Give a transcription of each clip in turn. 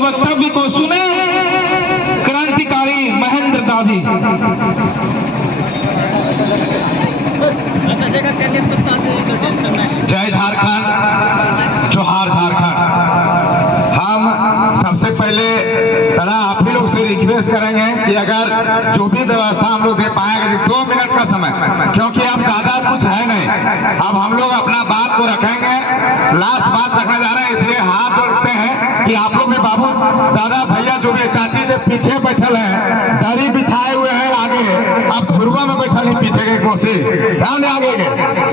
वक्तव्य को सुने क्रांतिकारी महेंद्र दाजी। जय झारखंड, जोहार झारखंड। हम सबसे पहले आप ही लोग से रिक्वेस्ट करेंगे कि अगर जो भी व्यवस्था हम लोग दे पाएंगे 2 मिनट का समय, क्योंकि अब ज्यादा कुछ है नहीं। अब हम लोग अपना बात को रखेंगे, लास्ट बात रखने जा रहे हैं, इसलिए हाथ जोड़ते हैं कि आप लोग भी बाबू दादा भैया जो भी चाची से पीछे बैठल है, दरी बिछाए हुए हैं आगे, अब धुरवा में बैठल है पीछे के मौसी आगे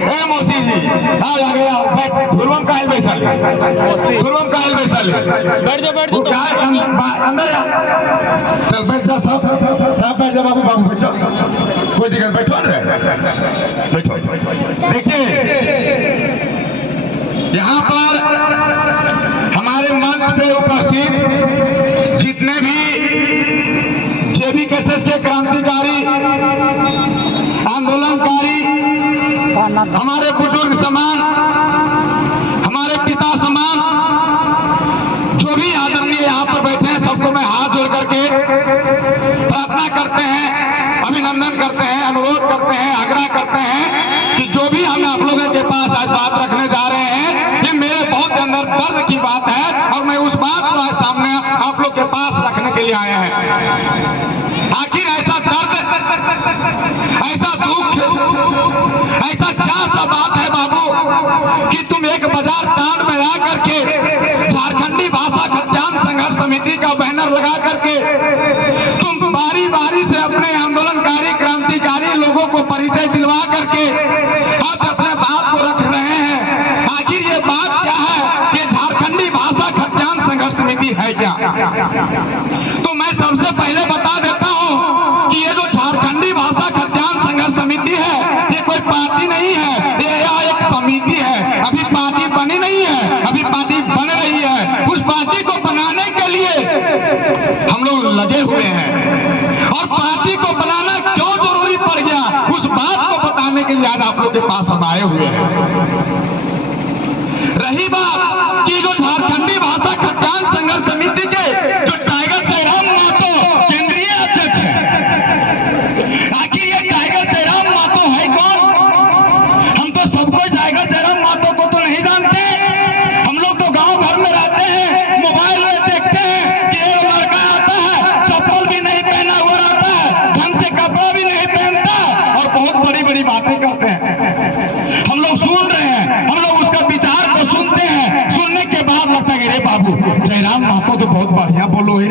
ए मौसी जी आगे धुरवा में कायल बैसल धुरवा में कायल बैसल अंदर चल बैठ जा, सब बैठ जा बाबू, बाबू बैठो, कोई दिक्कत, बैठो बैठो। देखिए यहाँ पर हमारे मंच पे उपस्थित जितने भी जेबीकेएसएस के क्रांतिकारी आंदोलनकारी हमारे बुजुर्ग समान, हमारे पिता समान जो भी आदरणीय यहाँ पर बैठे हैं, सबको मैं हाथ जोड़ करके प्रार्थना करते हैं, अभिनंदन करते हैं, अनुरोध करते हैं, आग्रह करते हैं कि जो भी हम आप लोगों के पास आज बात रखने जा रहे हैं, ये मेरे बहुत अंदर दर्द की बात है और मैं उस बात को आज सामने आप लोग के पास रखने के लिए आए हैं। आखिर ऐसा दर्द, ऐसा दुख, ऐसा क्या सा बात है बाबू कि तुम एक बाजार टांड में आ करके झारखंडी भाषा खद्यान संघर्ष समिति का बैनर लगा करके तुम बारी बारी से अपने आंदोलनकारी क्रांतिकारी लोगों को परिचय दिलवा करके आप अपने बात को रख रहे हैं। आखिर ये बात क्या है? ये झारखंडी भाषा खद्यान संघर्ष समिति है क्या? तो मैं सबसे पहले बता देता हूं कि ये जो झारखंडी भाषा खद्यान संघर्ष समिति है, ये कोई पार्टी नहीं है, ये एक समिति है। अभी पार्टी बनी नहीं है, अभी पार्टी बन रही है। उस पार्टी को बनाने के लिए हम लोग लगे हुए हैं और पार्टी को बनाना क्यों जरूरी पड़ गया, उस बात को बताने के लिए आज आप लोग के पास हम आए हुए हैं। रही बात कि जो झारखंडी भाषा खद्यान संघर्ष समिति के जो टाइगर जयराम महतो केंद्रीय अध्यक्ष है, आखिर ये टाइगर जयराम महतो है कौन? हम तो सबको टाइगर जयराम महतो को तो नहीं जानते। हम लोग तो गांव घर में रहते हैं, मोबाइल में देखते हैं कि ये लड़का आता है, चप्पल भी नहीं पहना हुआ रहता है, ढंग से कपड़ा भी नहीं पहनता और बहुत बड़ी बड़ी बातें करते हैं। हम लोग सुन रहे हैं, हम लोग उसका विचार को सुनते हैं, सुनने के बाद लगता है रे बाबू जयराम महतो तो बहुत बढ़िया बोलो रे,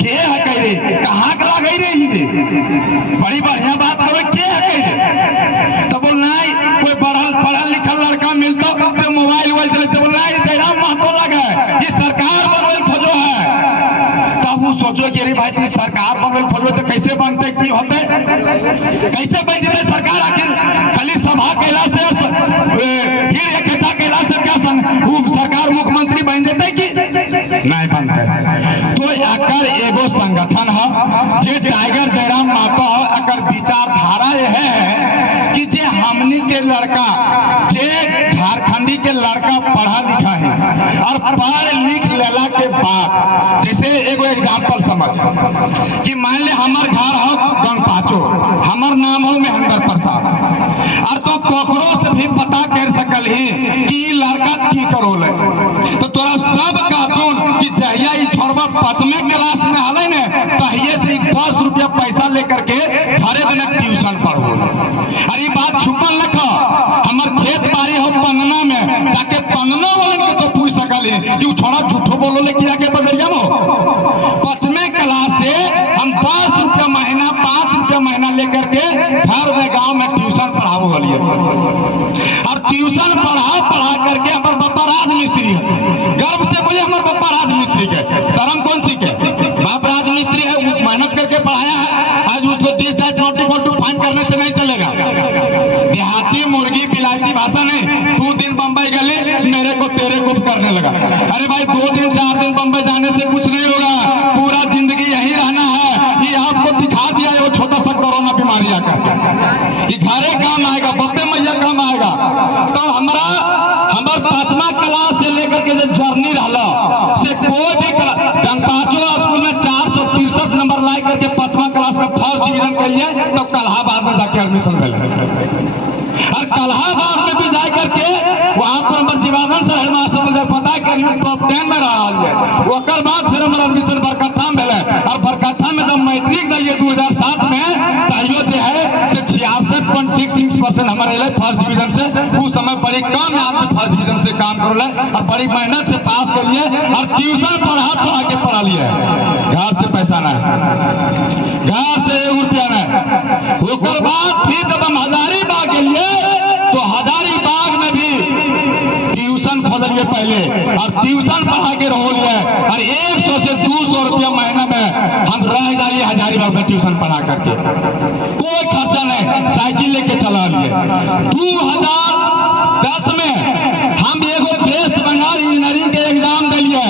के है कह रे, कहाँ का लगे रे ही रे, बड़ी बढ़िया बात करो, के है कह रे? तो बोल नहीं कोई पढ़ा लिखा लड़का मिलता तो मोबाइल वोबाइल चलते, बोल नहीं जयराम महतो लगा है, ये सरकार बनवेल खोजो है। तब वो सोचो कि अरे भाई सरकार बनवेल खोजो तो कैसे बनते, की होते, कैसे बन जाते सरकार? आखिर खाली सभा कैला से फिर इकट्ठा कैला से क्या सरकार मुख्यमंत्री बन जाते कि नहीं बनते? तो अगर एगो संगठन है जे टाइगर जयराम महतो है, अगर विचारधारा यह है कि जे हमनी के लड़का, जे झारखंडी के लड़का पढ़ा लिखा है और पढ़ लिख लेला के बाद, जैसे एगो एग्जाम्पल समझ कि मान ले हमार घर हो गंगपाचो, हमार नाम हो महेंद्र प्रसाद, और तो ककरो से भी पता कर सकल ही कि लड़का की करोल है, तो तोरा सब कहतून कि जहिया ही छोड़वा 5वें क्लास में हले ने तहिए से 10 रुपया पैसा लेकर के घरे दिन ट्यूशन पढ़ो। अरे बात छुपल लिखा, हमार खेत बाड़ी हो पन्ना में, जाके पन्ना वाले के तो पूछ सकल कि छोड़ा झूठो बोलो ले किया के बजरिया में 5वें क्लास से हम 10 रुपया महीना 5 रुपया महीना लेकर के घर में गांव में ट्यूशन पढ़ाओ हलिए, और ट्यूशन पढ़ा करके हमारे पापा राजमिस्त्री है, गर्व से बोले हमारे पापा राजमिस्त्री के, शर्म कौन सी के, बाप राजमिस्त्री है, वो मेहनत करके पढ़ाया है। आज उसको this that not equal to fine करने से नहीं चलेगा। देहाती मुर्गी बिलायती भाषा नहीं, 2 दिन बंबई गले मेरे को तेरे को करने लगा। अरे भाई 2 दिन 4 दिन बंबई जाने से कुछ नहीं होगा, पूरा जिंदगी यही रहना है। ये आपको दिखा दिया वो छोटा सा कोरोना बीमारी आकर, ये घरे काम आएगा, बब्बे मैया काम आएगा। तो हमारा ओकर 5वां क्लास से लेकर के जो जर्नी रहला से कोई भी पांचों स्कूल में 463 नंबर ला करके 5वां क्लास में फर्स्ट डिवीजन के लिए तो कल्हाबाद में जाके एडमिशन भेले। और कल्हाबाद में भी जा करके वहां पर हमारे जीवानंद सर हेडमास्टर मुझे पता करने टॉप 10 में रहा है। ओकर बाद फिर हमारा एडमिशन बरकट्ठा में भेले और बरकट्ठा में जब मैट्रिक दिए 2007 में तैयो जो है से 66.66% हमारे लिए फर्स्ट डिवीजन से। उस समय बड़ी कम आदमी फर्स्ट डिवीजन से काम करले और बड़ी मेहनत से पास कर लिए और ट्यूशन पढ़ा के पढ़ा लिए। घर से पैसा नहीं, घर से 1 रुपया नहीं। ओकर बाद फिर जब हम हजारीबाग के लिए तो हजारीबाग में भी ट्यूशन खोलिए पहले और ट्यूशन पढ़ा के रहोलिए और 100 से 200 रुपया महीना में हम रह जाइए हजारीबाग में ट्यूशन पढ़ा करके। कोई खर्चा नहीं, साइकिल लेके चला लिए। 2010 में हम एगो वेस्ट बंगाल इंजीनियरिंग के एग्जाम दिलिए,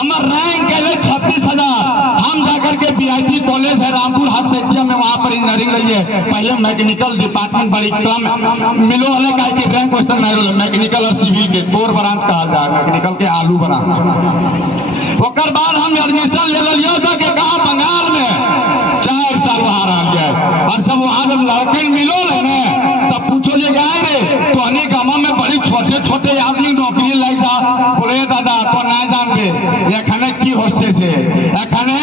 हमार रैंक गए 36,000। हम जाकर के BIT कॉलेज है रामपुर हाट से में वहां पर इंजीनियरिंग लिए। पहले मैकेनिकल डिपार्टमेंट बड़ी कम मिलो है काहे कि रैंक क्वेश्चन नहीं रहे। मैकेनिकल और सिविल के कोर ब्रांच कहल जाए, मैकेनिकल के आलू ब्रांच। ओकर बाद हम एडमिशन ले लिया था कि कहा बंगाल में 4 साल वहां रह गया। और जब वहां जब लड़के मिलो ना तब पूछो ये गए रे तो अनेक गाँव में बड़ी छोटे छोटे आदमी नौकरी लग जा। बोले दादा तो ना जानबे एखने की होस्टे से एखने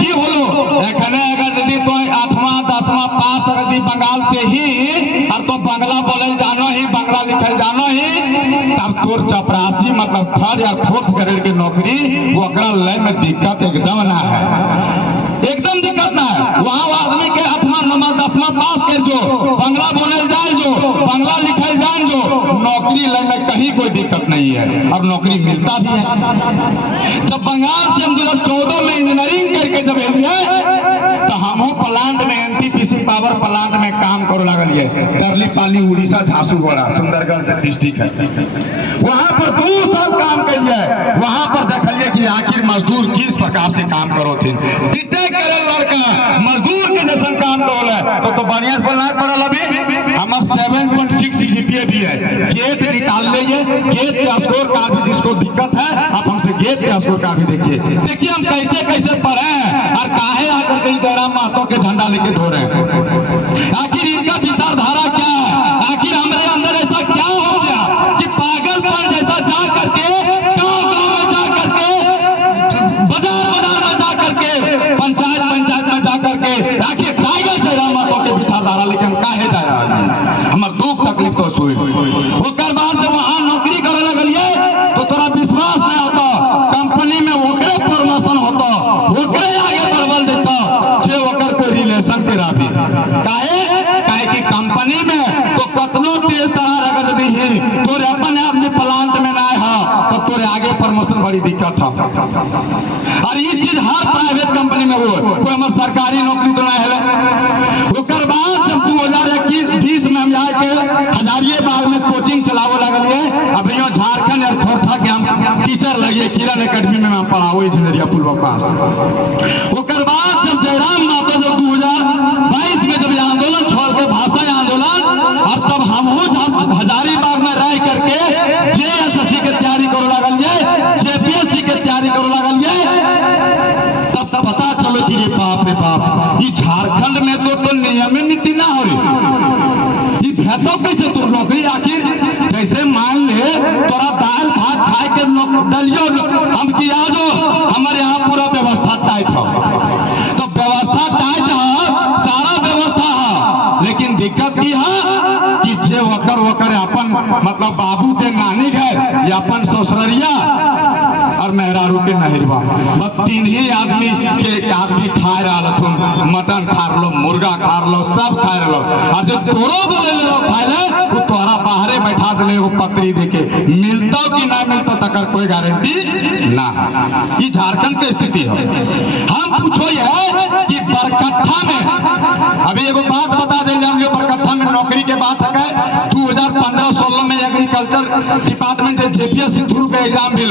की होलो एखने अगर यदि तो 8वां 10वां पास अगर यदि बंगाल से ही और तो बंगला बोले जानो ही बंगला लिखल जानो ही तब तोर चपरासी मतलब 3rd या 4th ग्रेड के नौकरी वो लाइन में दिक्कत एकदम ना है, एकदम दिक्कत ना है। वहाँ आदमी के 8वां 9वां 10वां पास कर जो बंगला बोले जाए जो बंगला लिखल जाए जो नौकरी लाइन में कहीं कोई दिक्कत नहीं है और नौकरी मिलता भी है। जब बंगाल से हम 2014 में इंजीनियरिंग करके जब एलिए तो हम प्लांट में NTPC पावर प्लांट में काम करो लगलिए। दरलीपाली उड़ीसा झारसुगुड़ा सुंदरगढ़ डिस्ट्रिक्ट है। वहां पर 2 साल काम करिए। वहां पर देखलिए कि आखिर मजदूर किस प्रकार से काम करो थे। बीटेक करे लड़का मजदूर के जैसा काम करो तो बढ़िया से बोलना पड़ल। अभी हमार 7.6 GPA भी है। गेट निकाल लीजिए, गेट के स्कोर कार्ड भी जिसको दिक्कत है आप हमसे गेट के स्कोर कार्ड भी देखिए हम कैसे कैसे पढ़े हैं और काहे आकर के जयराम महतो के झंडा लेके धो रहे हैं। आखिर इनका विचारधारा क्या है? आखिर हमारे अंदर ऐसा क्या हो गया कि पागलपन जैसा जा करके गांव में जा करके बाजार में जा करके पंचायत में जा करके आखिर टाइगर जयराम महतो के विचारधारा लेकिन काहे जा रहा है? हमार दुख तकलीफ तो सुई। ओकर बाद जब वहां नौकरी करे लगलिए तो तोरा विश्वास नहीं होता कंपनी में ओकरे प्रमोशन होता ओकरे आगे बढ़वल देता जे ओकर कोई रिलेशन के राबी काहे कि कंपनी में तो कतनो तेज तरह अगर दी तोरे अपने अपने प्लांट में ना है तो तोरे आगे प्रमोशन बड़ी दिक्कत है। और ये चीज हर प्राइवेट कंपनी में हो कोई हमारे सरकारी नौकरी तो ना है। ओकर बाद जब 2021-20 में हम जाके हजारीबाग में कोचिंग चलावे लगलिए। अब यहाँ झारखंड और खोरठा के हम टीचर लगे किरण एकेडमी में हम पढ़ावे झंझरिया पुलवा पास। ओकर बाद जब जयराम महतो जब 2022 में जब आंदोलन छोड़ के भाषा आंदोलन और तब हम हजारीबाग में रह करके JSSC के तैयारी करो लगलिए, JPSC के तैयारी करो लगलिए। तब पता चलो कि रे बाप ये झारखंड में तो नियम नीति ना हो रही। भेदो कैसे तू नौकरी आखिर जैसे मान ले तोरा दाल भात खाए के दलियो हम किया जो हमारे यहाँ पूरा व्यवस्था टाइट हो तो व्यवस्था टाइट है सारा व्यवस्था है। लेकिन दिक्कत की है कि जे वकर अपन मतलब बाबू के नानी घर या अपन ससुररिया और मेहरारू के नहरवा बस 3 ही आदमी खा रहा थुन मटन खा लो मुर्गा खा लो सब खा लो और जो तोरो बोले लो खाए ले वो तोहरा बाहरे बैठा दे वो पत्री देके मिलता कि ना मिलता तकर कोई गारंटी ना। ये झारखंड की स्थिति है। हम पूछो है कि बरकट्ठा में अभी एगो बात बता दे जो बरकट्ठा में नौकरी के बात है 2015-16 में एग्रीकल्चर डिपार्टमेंट JPSC थ्रू के एग्जाम भी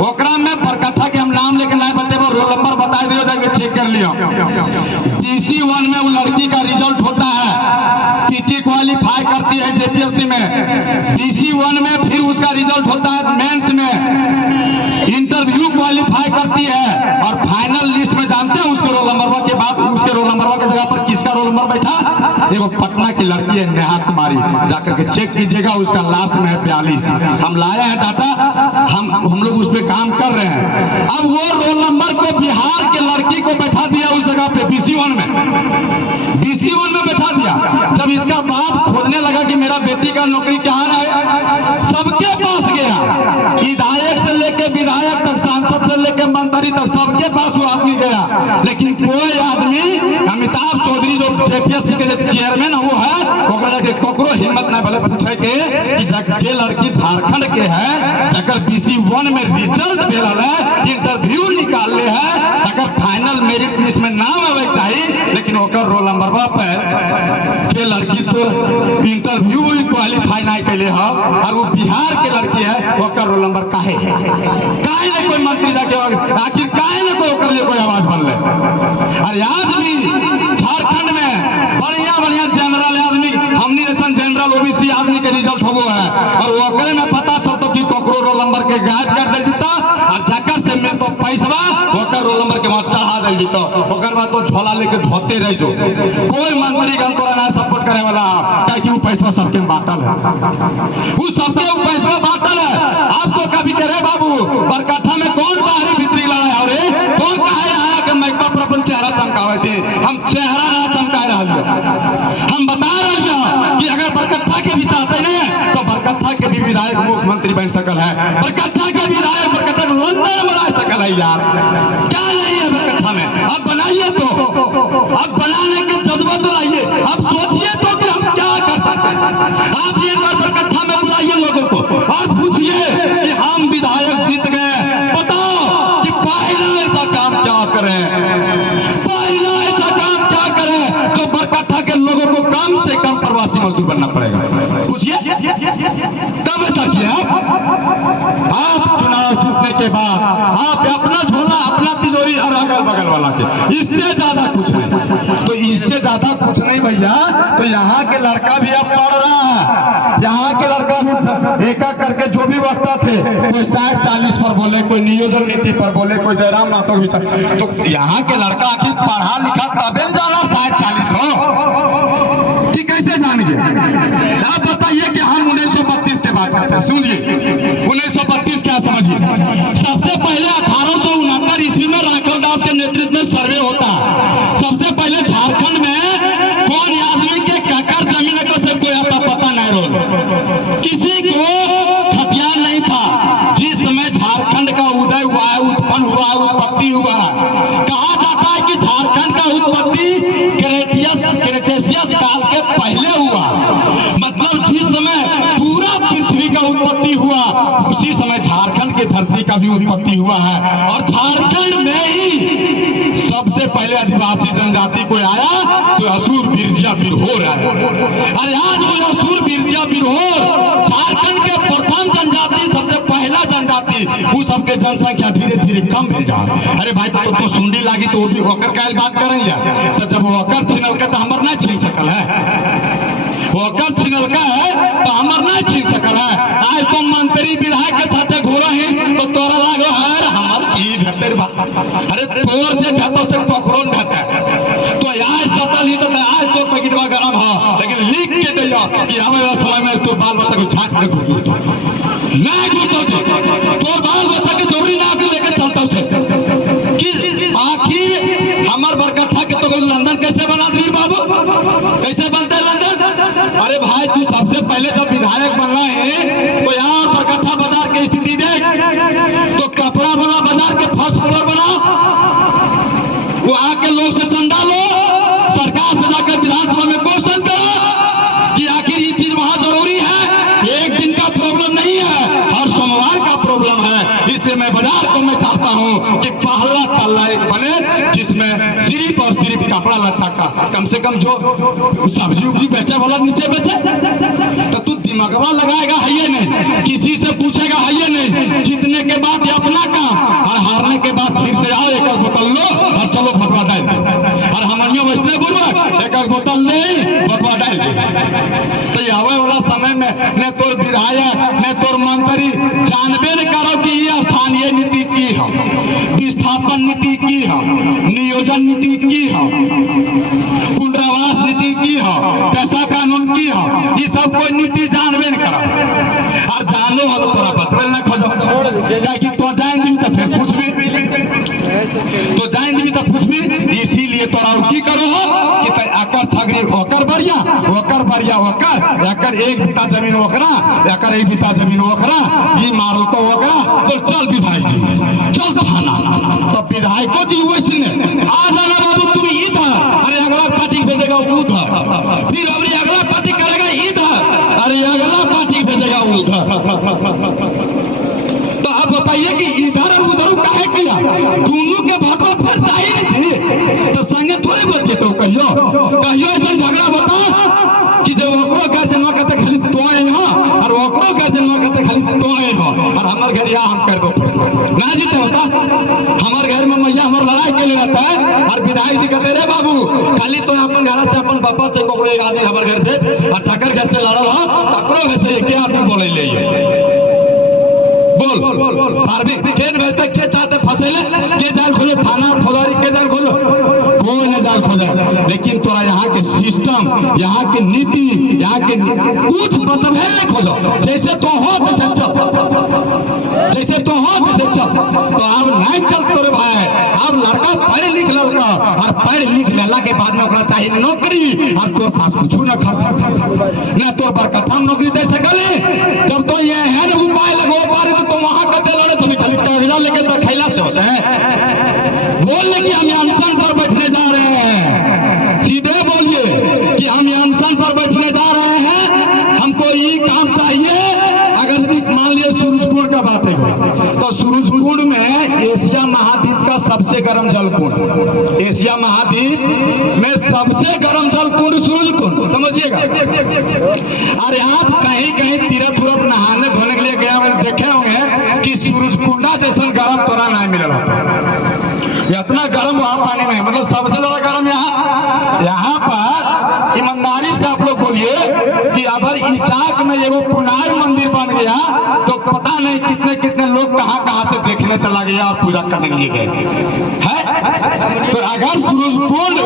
ओकरा में बरकट्ठा के हम नाम लेके नहीं बतेबो रोल नंबर बता दियो जाके चेक कर लियो। DC1 में वो लड़की का रिजल्ट होता है पीटी क्वालिफाई करती है जेपीएससी में, BC1 में फिर उसका रिजल्ट होता है मेंस में, इंटरव्यू क्वालिफाई करती है और फाइनल लिस्ट में जानते हैं उसके रोल नंबर के बाद उसके रोल नंबर के जगह पर किसका रोल नंबर बैठा? एगो पटना की लड़की है नेहा कुमारी, जाकर के चेक कीजिएगा, उसका लास्ट में है 42। हम लाया है डाटा, हम लोग उस पर काम कर रहे हैं। अब वो रोल नंबर को बिहार के लड़की को बैठा दिया उस जगह पे BC1 में बैठा दिया। जब इसका बाप खोजने लगा कि मेरा बेटी का नौकरी कहाँ है, सबके पास गया, विधायक से लेके विधायक तक, सांसद से लेके मंत्री तक, सबके पास वो आदमी गया, लेकिन कोई आदमी, अमिताभ चौधरी जो जेपीएससी के चेयरमैन वो है, ककरो हिम्मत नहीं भले पूछे के कि जे लड़की झारखंड के है, जकर BC1 में रिजल्ट भेल है, इंटरव्यू निकालले है, अगर फाइनल मेरिट लिस्ट में नाम आवे चाहिए, लेकिन ओकर रोल नंबर पर जे लड़की तो इंटरव्यू क्वालिफाई नहीं कैले है और वो बिहार के लड़की है, ओकर रोल नंबर काहे है? काहे ने कोई मंत्री जाके, आखिर काहे ने कोई आवाज बनले? और आज भी झारखंड में बढ़िया जनरल आदमी, हमनी जैसा जनरल OBC आदमी के रिजल्ट हो है और ओकरे में पता चलतो कि कोकरो रोल नंबर के गायब कर दिल जीता और जकर से मिल तो पैसा ओकर रोल नंबर के वहां चढ़ा दिल जीता, ओकर बाद तो झोला लेके धोते रह जो। कोई मंत्री गन तोरा ना सपोर्ट करे वाला, ताकि वो पैसा सबके बांटल है, वो सबके वो पैसा बांटल है। आपको कभी करे बाबू बरकाठा में कौन बाहरी भीतरी लड़ा है? अरे कौन कहे आया कि मैं पर अपन चेहरा चमकावे थे? हम चेहरा ना चमका रहा, हम बता रहे कि अगर बरकट्ठा के भी चाहते हैं तो बरकट्ठा के भी विधायक मुख्यमंत्री बन सकल है, बरकट्ठा के विधायक बरकट्ठा लंदन बना सकल है। यार क्या नहीं है बरकट्ठा में? अब बनाइए तो, अब बनाने के जज्बा तो लाइए, अब सोचिए तो कि हम क्या कर सकते हैं। आप ये बरकट्ठा में बुलाइए लोगों को और पूछिए कि हम विधायक जीत गए, बताओ कि पहला ऐसा काम क्या करें, पहला ऐसा काम क्या करें जो बरकट्ठा के लोगों को कम से कम प्रवासी मजदूर बनना पड़ेगा? पूछिए, कब ऐसा किया? आप चुनाव जीतने के बाद आप अपना झोला, अपना तिजोरी और अगल बगल वाला के, इससे ज्यादा कुछ नहीं। तो इससे ज्यादा कुछ नहीं भैया। तो यहाँ के लड़का भी अब पढ़ रहा है, यहाँ के लड़का भी एक करके जो भी वक्ता थे, कोई 60-40 पर बोले, कोई नियोजन नीति पर बोले, कोई जयराम मातो भी। तो यहाँ के लड़का आखिर पढ़ा लिखा तबे जाना 60-40 हो कि कैसे जान गए? आप बताइए कि हम 1932 के बात करते हैं, सुनिए 1932 क्या समझिए। सबसे पहले 1869 ईस्वी में राखल दास के नेतृत्व में सर्वे होता है। सबसे पहले झारखंड में कौन आदमी के काकर जमीन को से कोई आपका पता नहीं रोल, किसी को खतियान नहीं था। जिस समय झारखंड का उदय हुआ है, उत्पन्न हुआ, उत्पत्ति हुआ है, कहा जाता है कि झारखंड का उत्पत्ति क्रेटेशियस काल के पहले हुआ। मतलब जिस समय पूरा पृथ्वी का उत्पत्ति हुआ, उसी समय झारखंड की धरती का भी उत्पत्ति हुआ है। और झारखंड में ही सबसे पहले आदिवासी जनजाति को आया तो असुर बिरजिया बिरहोर आया। अरे आज वो असुर बिरजिया बिरहोर झारखंड के प्रथम जनजाति, सबसे पहला जनजाति, वो सबके जनसंख्या धीरे धीरे कम हो जा। अरे भाई तो सुंडी लागी तो वो भी होकर क्या बात करेंगे? तो जब होकर छिनल का तो हमर नहीं छीन सकल है, होकर छिनल का है तो हमर नहीं छीन सकल है। आज तो मंत्री विधायक के साथ घूरा है तो तोरा लागो है हमर की भेतर बा। अरे तोर से भेतो से पकड़ो भेता तो आज सतल ही तो आज तो पैकेटवा गरम हो, लेकिन लिख के दिया कि हमें समय में तो बाल बच्चा को छाट में घूरतो नहीं घूरतो जी, तो बाल बच्चा के जोड़ी ना लेकर चलता से कि आखिर हमार बरकट्ठा के तो लंदन कैसे बना दी बाबू? कैसे बनते लंदन? अरे भाई तू सबसे पहले जब विधायक बनना है तो यहाँ बरकट्ठा बाजार की स्थिति देख, तो कपड़ा वाला बाजार के फर्स्ट फ्लोर बनाओ, वहां के लोग से चंदा लो, सरकार से जाकर विधानसभा में क्वेश्चन करो कि आखिर ये चीज वहां जरूरी है। एक दिन का प्रॉब्लम नहीं है, हर सोमवार का प्रॉब्लम है। इसलिए मैं बाजार को मैं चाहता हूँ कि पहला तल्ला एक बने जिसमें सिर्फ और सिर्फ कपड़ा लत्ता का, कम से कम जो सब्जी उब्जी बेचे वाला नीचे बेचे। तो तू दिमागवा लगाएगा है ये नहीं, किसी से पूछेगा है ये नहीं, जीतने के बाद ये अपना काम और हारने के बाद फिर से आओ एक बोतल लो और चलो भगवा डाल दे। और हमारे वैष्णव बुर्बक एक बोतल नहीं भगवा डाल दे। विधायक ने तोर मंत्री जानबे न करो कि ये स्थानीय नीति की है, विस्थापन नीति की है, नियोजन नीति की है, पुनरावास नीति की है, पैसा कानून की है, ये सब कोई नीति जानबे न करो। और जानो हो तो तोरा बतबे न खोजो कि तो जान दी तो फिर पूछबी, तो जान दी तो पूछबी। इसीलिए तोरा की करो हो कि आकर छगरी ओकर बढ़िया ओकर एकर एक बीता जमीन ओकरा, एकर एक बीता जमीन ओकरा, ये मारल को ओकरा, तो चल विधायक जी चल थाना। तो विधायकों जी वैसे आ जाना बाबू तुम इधर, अरे अगला पार्टी भेजेगा उधर, फिर अभी अगला पार्टी करेगा इधर, अरे अगला पार्टी भेजेगा उधर। तो आप बताइए कि इधर और उधर काहे किया, दोनों के वोट पर फिर चाहिए थी तो संगे थोड़े बचे। तो कहियो ऐसा झगड़ा बता कि जब ओकरो गार्जियन कहते खाली तोए हो और ओकरो गार्जियन कहते खाली तोए हो, और हमारे घर यहाँ हम कर दो फैसला ना जीते होता। हमारे घर में मैया हमारे लड़ाई के लिए रहता है और विधायक जी कहते रे बाबू खाली तो अपन घर से अपन बापा से को एक आदमी हमारे घर भेज और ठकर घर से लड़ल हो तकरो घर से क्या आदमी बोले ले बोल पारबी केन भेजते के चाहते फसेले के जाल खोले, थाना फौजदारी के जाल खोलो, कोई न जाल खोले। लेकिन तोरा यहाँ के सिस्टम, यहाँ की नीति, यहाँ के कुछ मतलब है नहीं खोजो, जैसे तो हो वैसे चल, जैसे तो हो वैसे चल। तो अब नहीं चल तोरे भाई, अब लड़का पढ़ लिख लड़का और पढ़ लिख लेला के बाद में ओकरा चाहिए नौकरी और तोर पास कुछ न खा न तोर बरकथम नौकरी दे सकले। जब तो ये है न उपाय लगो पारे तो वहां कहते लड़े तुम खाली कागजा लेके तो खैला से होता है। बोलने कि हम अनशन पर बैठने जा रहे हैं, सीधे बोलिए कि हम अनशन पर बैठने जा रहे हैं, हमको ये काम चाहिए। अगर मान लिया सूरजकुंड का बात है तो सूरजकुंड में एशिया महाद्वीप का सबसे गर्म जल कुंड, एशिया महाद्वीप में सबसे गर्म जल कुंड सूरजकुंड, समझिएगा। अरे आप कहीं कहीं तीर्थ उरथ नहाने धोने के लिए गया देखे होंगे कि सूरजकुंडा जैसा गर्म तोरा नहीं मिल रहा, इतना गर्म वहां पानी नहीं, मतलब सबसे ज्यादा गर्म यहाँ पर ईमानदारी से आप लोग बोलिए कि अगर इचाक में एगो पुनार मंदिर बन गया तो पता नहीं कितने कितने लोग कहां कहां से देखने चला गया और पूजा करने के लिए गए है। तो अगर सूरजकुंड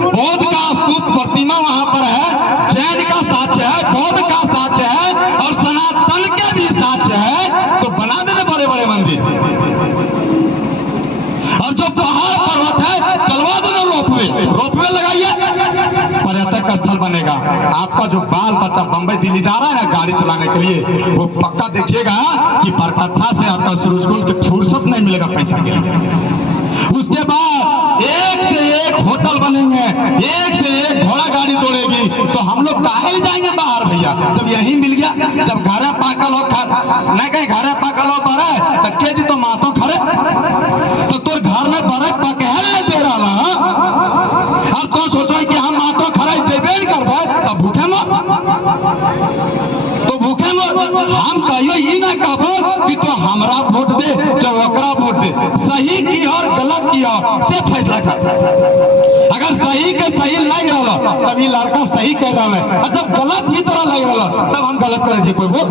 बौद्ध का स्तूप प्रतिमा वहां पर है, जैन का साक्ष्य है, बौद्ध का साक्ष्य है और सनातन के भी साक्ष्य है, तो बना देने बड़े बड़े मंदिर। और जो पहाड़ पर्वत है चलवा देना रोपवे लगाइए, पर्यटक स्थल बनेगा। आपका जो बाल बच्चा बंबई दिल्ली जा रहा है ना गाड़ी चलाने के लिए, वो पक्का देखिएगा कि बरकट्ठा से आपका सूरजकुंड की फुर्सत नहीं मिलेगा पैसा के लिए। उसके बाद एक से एक होटल बनेंगे, एक से एक घोड़ा गाड़ी दौड़ेगी, तो हम लोग काहे जाएंगे बाहर भैया, जब यही मिल गया। जब घरे पाकल हो नहीं कहीं घरे पाकल हो बड़े तो के जी तो मातो खड़े, तो तोर घर में बड़े पकहल नहीं दे रहा और तो सोचो कि हम मातो खड़े जेबे नहीं करबे तो भूखे मर, तो भूखे मर। हम कहियो ये ना कहबो कि तो हमरा वोट दे चाहे ओकरा वोट दे, सही की और गलत की से फैसला कर। अगर सही के सही लग रहा तब ये लड़का सही कह रहा है, और जब गलत ही तरह लग रहा तब हम गलत करे जी कोई वोट।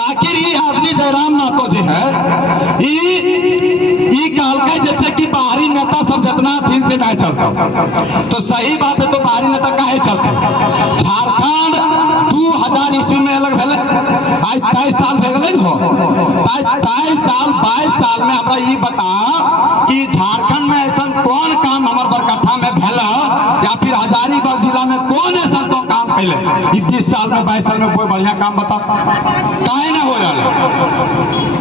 आखिर ये आदमी जयराम महतो जी है, कहल जैसे कि बाहरी नेता सब जितना दिन से नहीं चलता, तो सही बात है, तो बाहरी नेता काहे चलते। झारखंड 2000 ईस्वी में अलग भेल, आज 23 साल भेगल हो, 23 साल 22 साल में हमरा ये बता कि झारखंड में ऐसा कौन काम हमारे बरकट्ठा में भेल या फिर हजारीबाग जिला में कौन ऐसा तो काम कैले 20 साल में 22 साल में कोई बढ़िया काम बता, काहे ना हो रहा,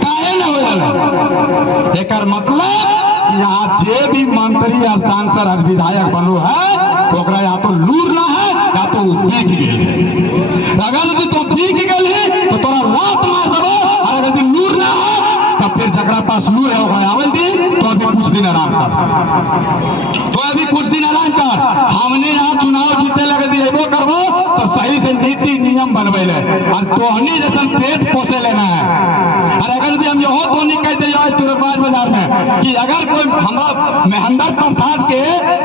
काहे ना हो रहा। एक मतलब यहाँ जे भी मंत्री और सांसद और विधायक बनो है ओकरा या तो लूर ना है या तो बीक गए है। अगर यदि तो बीक गए है तो तोरा लात मार देबो, और यदि लूर ना है तो फिर जकरा पास लूर है ओकरा आवल दी तो अभी कुछ दिन आराम कर, तो अभी कुछ दिन आराम कर। हमने यहाँ चुनाव जीते लगे दिएबो करबो तो सही से नीति नियम बनवे ले, और तोहनी जैसा पेट पोसे लेना है। और अगर यदि हम यहो तो नहीं कहते तुरबाज बाजार में कि अगर कोई हमरा महेंद्र प्रसाद के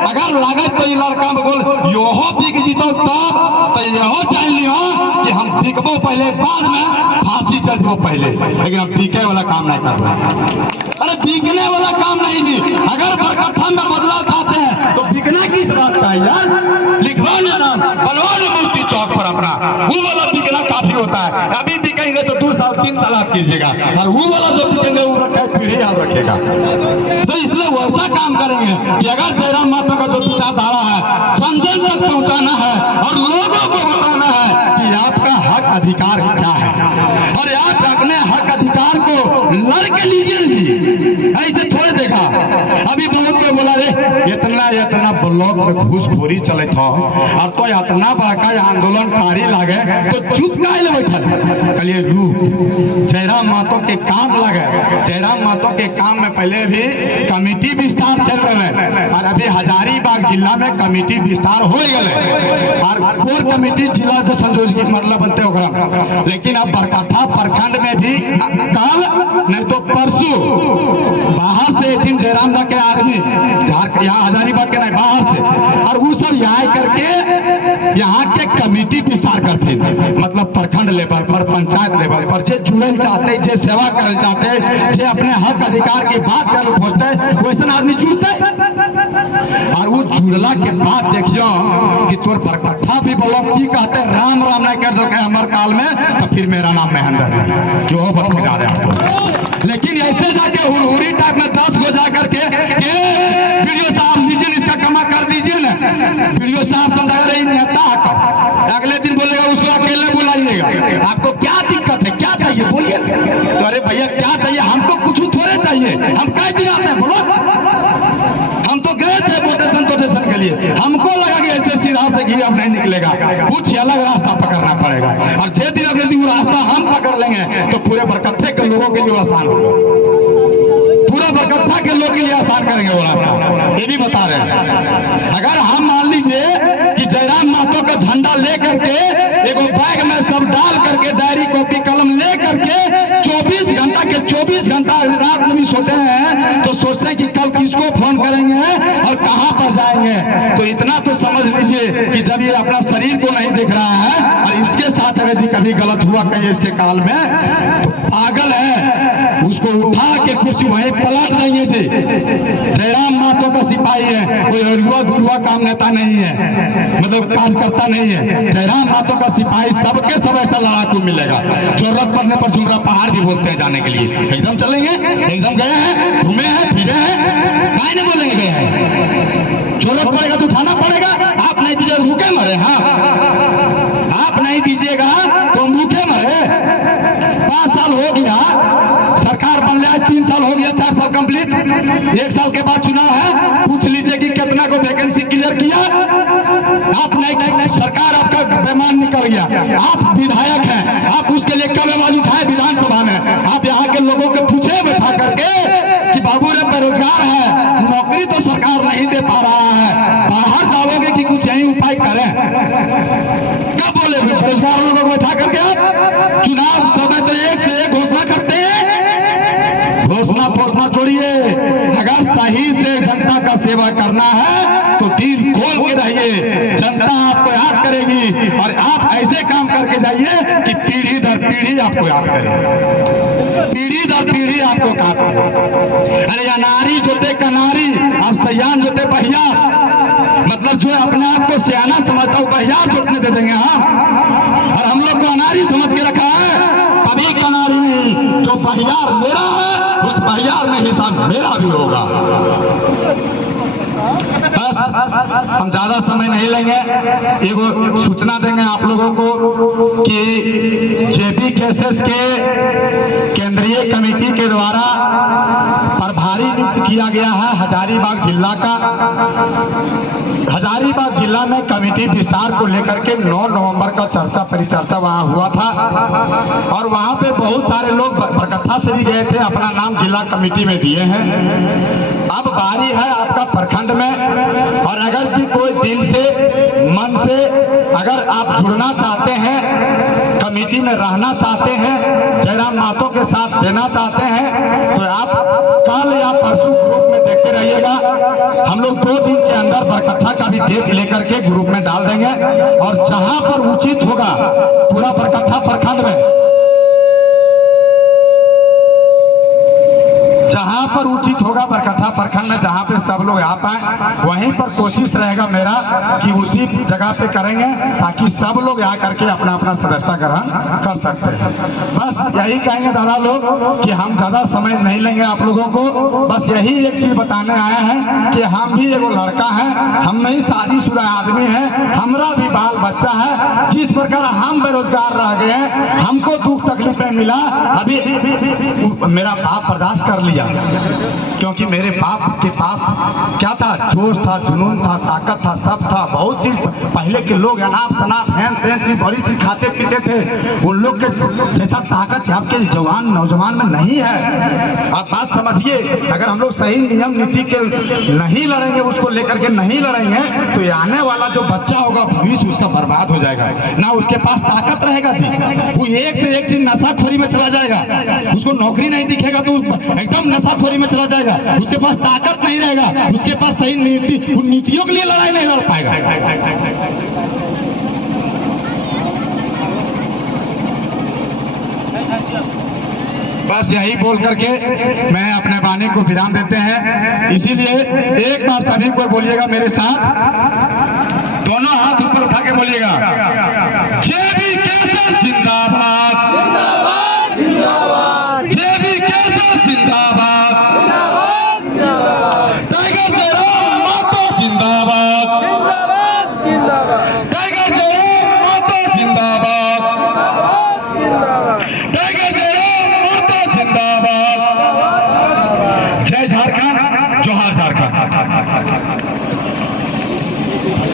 अगर लागत तो ये लड़का बोल योहो बिक जीतो तो यहो जान लियो कि कि हम बिकबो पहले, बाद में फांसी चल जाओ पहले, लेकिन हम बिके वाला काम नहीं कर रहे। अरे बिकने वाला काम नहीं जी। अगर बरकट्ठा में बदलाव चाहते हैं तो बिकना किस बात का है यार? लिखवा नाम बनवाने मूर्ति चौक पर अपना, वो वाला बिकना काफी होता है। अभी बिकेंगे तो 2 साल 3 साल आप कीजिएगा, और वो वाला जो बिकेंगे वो रखे पीढ़ी याद रखेगा। तो इसलिए वैसा काम करेंगे कि अगर जयराम महतो का जो विचारधारा है जन जन तक पहुंचाना है और लोगों को बताना है कि आपका हक अधिकार क्या है, और आप अपने हक अधिकार को लड़के लीजिए जी। ऐसे थोड़े देखा अभी बहुत में बोला रे इतना ब्लॉक में घूसखोरी चले था, और तो इतना बड़का आंदोलनकारी लागे तो चुप काहे ले बैठल? कहलिए रूप जयराम महतो के काम लगे। जयराम महतो के काम में पहले भी कमेटी विस्तार चल रहे हैं, और अभी हजारीबाग जिला में कमेटी विस्तार हो गए, और कोर कमेटी जिला जो संयोजक मतलब बनते होगा। लेकिन अब बरकट्ठा प्रखंड में भी कल नहीं तो परसों बाहर से 3 जयराम के आदमी यहाँ हजारीबाग के नहीं बाहर से, और वो सब यहाँ करके यहाँ के कमेटी विस्तार करते, मतलब प्रखंड लेवल पर, पंचायत लेवल पर जे जुड़ल चाहते, जे सेवा करल चाहते, जे अपने हक अधिकार की बात कर खोजते, वैसा आदमी जुड़ते। और वो जुड़ला के बाद देखियो कि तोर बरकट्ठा भी ब्लॉक की कहते राम राम नहीं कर सके हमारे काल में, तो फिर मेरा नाम महेंद्र है जो बत जा रहे हैं। लेकिन ऐसे जाके हुरहुरी टाइप में 10 को जा करके वीडियो साहब लीजिए, इसका कमा कर दीजिए ना, वीडियो साहब समझा रही नेता आकर अगले दिन बोलेगा उसको अकेले बुलाइएगा। आपको क्या दिक्कत है, क्या चाहिए बोलिए? तो अरे भैया क्या चाहिए, हमको कुछ थोड़े चाहिए, हम कई दिन आते हैं बोलो। हम तो गए थे वोटेशन के लिए, हमको लगा कि ऐसे सीधा से घी अब नहीं निकलेगा, कुछ अलग रास्ता पकड़ना पड़ेगा, और जे दिन अगले दिन वो रास्ता हम पकड़ लेंगे तो पूरे बरकट्ठे के लोगों के लिए आसान होगा, पूरा बरकट्ठा के लोग के लिए आसान करेंगे वो रास्ता। ये भी बता रहे हैं, अगर हम मान लीजिए कि जयराम महतो का झंडा ले करके एगो बैग में सब डाल करके डायरी कॉपी कलम ले करके 24 घंटा के 24 घंटा रात में भी सोते हैं, तो सोचते हैं कि कल किसको फोन करेंगे और कहां पर जाएंगे। तो इतना तो समझ लीजिए कि जब ये अपना शरीर को नहीं देख रहा है और इसके साथ अगर कभी गलत हुआ कहीं इसके काल में, तो पागल है, उसको उठा के कुर्सी वहीं पलट देंगे थे। जयराम महतो का सिपाही है, कोई अरुआ दुरुआ काम नेता नहीं है, मतलब कार्यकर्ता नहीं है। जयराम महतो का सिपाही सबके सब ऐसा लड़ाकू मिलेगा, जरूरत पड़ने पर जुमरा पहाड़ भी बोलते हैं जाने के लिए। एकदम चलेंगे, एकदम गए हैं, घूमे हैं, फिरे हैं, काहे नहीं बोलेंगे गए हैं? जरूरत पड़ेगा तो उठाना पड़ेगा। आप नहीं दीजिएगा भूखे मरे, हाँ आप नहीं दीजिएगा तो भूखे मरे। 5 साल हो गया सरकार बन लिया, 3 साल हो गया, 4 साल कंप्लीट, 1 साल के बाद चुनाव है, पूछ लीजिए कि कितना को वैकेंसी क्लियर किया। आप नहीं, सरकार आपका बेमान निकल गया, आप विधायक हैं, आप उसके लिए कब आवाज उठाए विधानसभा में? आप यहाँ के लोगों को पूछे बैठा करके कि बाबू रे बेरोजगार है, नौकरी तो सरकार नहीं दे पा रहा है, बाहर जाओगे कि कुछ यही उपाय करें? कब बोले बेरोजगार लोगों को बैठा करके? आप चुनाव समय तो एक से एक घोषणा करते हैं, घोषणा पोषणा छोड़िए। अगर सही से जनता का सेवा करना है तो दिल खोल के रहिए, जनता आपको याद करेगी, और आप ऐसे काम करके जाइए कि पीढ़ी दर पीढ़ी आपको याद करे, पीढ़ी दर पीढ़ी आपको याद करे। अरे अनारी जोते कनारी और सयान जोते बहिया, मतलब जो अपने आप को सियाना समझता हूँ बहियार जोतने दे देंगे। हाँ, और हम लोग को अनारी समझ के रखा है, कभी कनारी नहीं। जो बहियार मेरा है उस बहियार में हिसाब मेरा भी होगा। बस हम ज्यादा समय नहीं लेंगे, एगो सूचना देंगे आप लोगों को कि जेबी केसेस के केंद्रीय कमेटी के द्वारा प्रभारी नियुक्त किया गया है हजारीबाग जिला का। हजारीबाग जिला में कमेटी विस्तार को लेकर के 9 नवंबर का चर्चा परिचर्चा वहां हुआ था, और वहां पे बहुत सारे लोग बरकट्ठा से भी गए थे, अपना नाम जिला कमेटी में दिए हैं। अब बारी है आपका प्रखंड में, और अगर कि कोई दिल से मन से अगर आप जुड़ना चाहते हैं, कमेटी में रहना चाहते हैं, जयराम महतो के साथ देना चाहते हैं, तो आप कल या परसों ग्रुप में देखते रहिएगा। हम लोग 2 दिन के अंदर पर बरकट्ठा का भी टेप लेकर के ग्रुप में डाल देंगे, और जहां पर उचित होगा पूरा बरकट्ठा प्रखंड में, जहां पर उचित होगा बरकट्ठा प्रखंड में, जहां पे सब लोग आ पाए, वहीं पर कोशिश रहेगा मेरा कि उसी जगह पे करेंगे, ताकि सब लोग आ करके अपना अपना सदस्यता ग्रहण कर सकते हैं। बस यही कहेंगे दादा लोग कि हम ज्यादा समय नहीं लेंगे आप लोगों को, बस यही एक चीज बताने आए हैं कि हम भी एगो लड़का है, हम नहीं शादीशुदा आदमी है, हमरा भी बाल बच्चा है। जिस प्रकार हम बेरोजगार रह गए हैं, हमको दुख तकलीफें मिला, अभी मेरा बाप बर्दाश्त कर लिया, क्योंकि मेरे बाप के पास क्या था, जोश था, जुनून था, ताकत था, सब था, बहुत चीज। पहले के लोग अनाप शनाप हैन तैन चीज बड़ी चीज खाते पीते थे, उन लोग के जैसा ताकत आपके जवान नौजवान में नहीं है। आप बात समझिए, अगर हम लोग सही नियम नीति के नहीं लड़ेंगे, उसको लेकर के नहीं लड़ेंगे, तो ये आने वाला जो बच्चा होगा भविष्य उसका बर्बाद हो जाएगा। ना उसके पास ताकत रहेगा जी, वो एक से एक चीज नशाखोरी में चला जाएगा, उसको नौकरी नहीं दिखेगा तो एकदम नशाखोरी में चला जाएगा, उसके पास ताकत नहीं रहेगा, उसके पास सही नीति, उन नीतियों के लिए लड़ाई नहीं लड़ पाएगा। बस यही बोल करके मैं अपने वाणी को विराम देते हैं। इसीलिए एक बार सभी को बोलिएगा मेरे साथ, दोनों हाथ ऊपर उठा के बोलिएगा, जय भी